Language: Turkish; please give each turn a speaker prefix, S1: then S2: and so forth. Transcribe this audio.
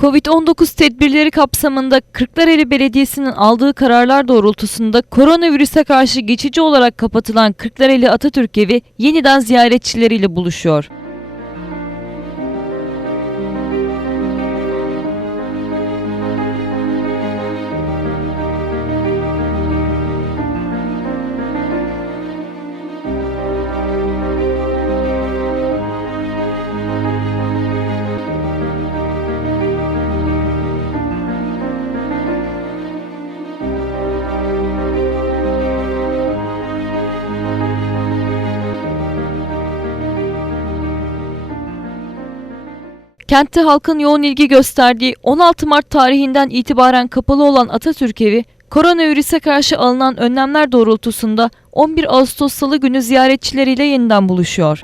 S1: Covid-19 tedbirleri kapsamında Kırklareli Belediyesi'nin aldığı kararlar doğrultusunda koronavirüse karşı geçici olarak kapatılan Kırklareli Atatürk Evi yeniden ziyaretçileriyle buluşuyor. Kentte halkın yoğun ilgi gösterdiği 16 Mart tarihinden itibaren kapalı olan Atatürk Evi, koronavirüse karşı alınan önlemler doğrultusunda 11 Ağustos Salı günü ziyaretçileriyle yeniden buluşuyor.